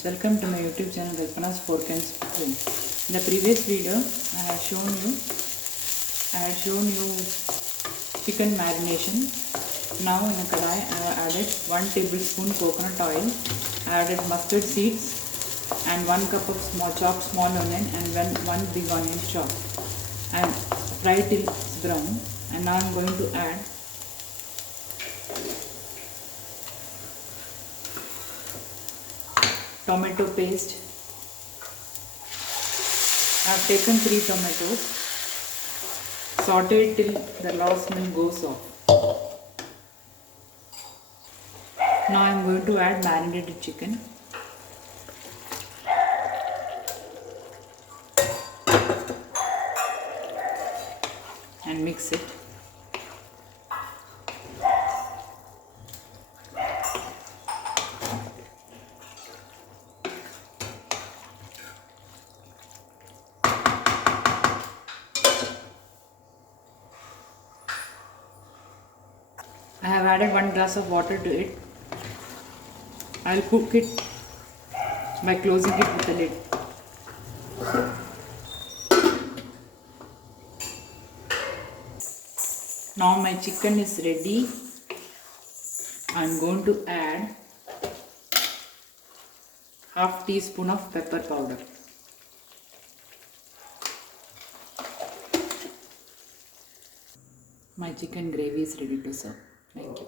friends, welcome to my YouTube channel Kalpana's Fork and Spoon. In the previous video I had shown you chicken marination. Now in a kadai I have added 1 tablespoon coconut oil. I added mustard seeds and 1 cup of chopped small onion and one big onion chopped. I have fried till it's brown, and now I am going to add tomato paste. I have taken 3 tomatoes, sauteed till the raw smell goes off. Now I am going to add marinated chicken. And mix it. I have added 1 glass of water to it. I will cook it by closing it with the lid. Now my chicken is ready. I am going to add half teaspoon of pepper powder. My chicken gravy is ready to serve. Thank you.